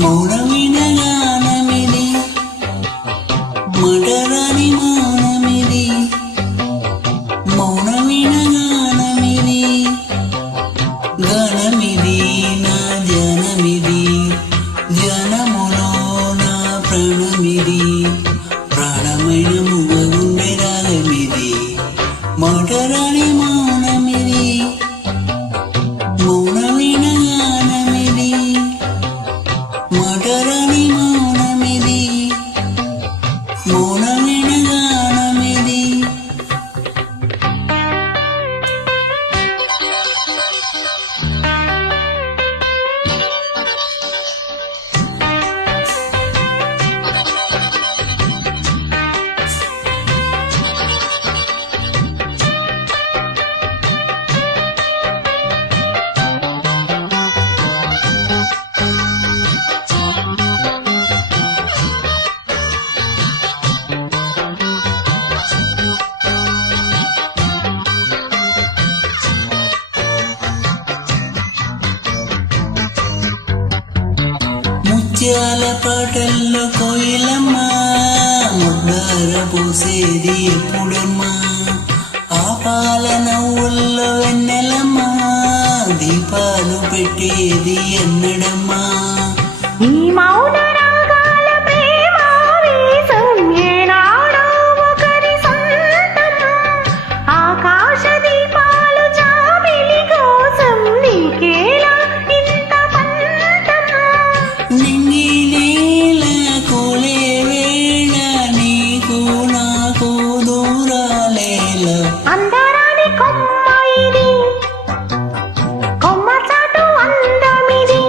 మౌనమైన గానమిది మటరాని మౌనమిది మౌనమైన గానమిది గానమిది నా జనమిది జనములో నా ప్రాణమిది ప్రాణమైన ముగగుండె రాగమిది మటరాని మౌనమిది మౌనమైన గానమిది మటరాని మౌనమిది మౌనమైన గానమిది ముత్యాల పాటల్లో కోయిలమ్మ ముద్దార పోసేది ఎప్పుడమ్మా ఆ పాల నవ్వుల్లో వెన్నెలమ్మ దీపాలు పెట్టేది ఎన్నడమ్మా ఈ మౌన రాగాల ప్రేమావేశం ఏనాడో ఒకరి సొంతమా ఆకాశ దీపాలు జాబిలి కోసం నీకేలా ఇంత పంతమా నింగి నేల కోలే వేళ నీకు నాకు దూరాలేల అందరాని కొమ్మ ఇది కొమ్మ చాటు అందమిది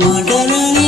మటరాని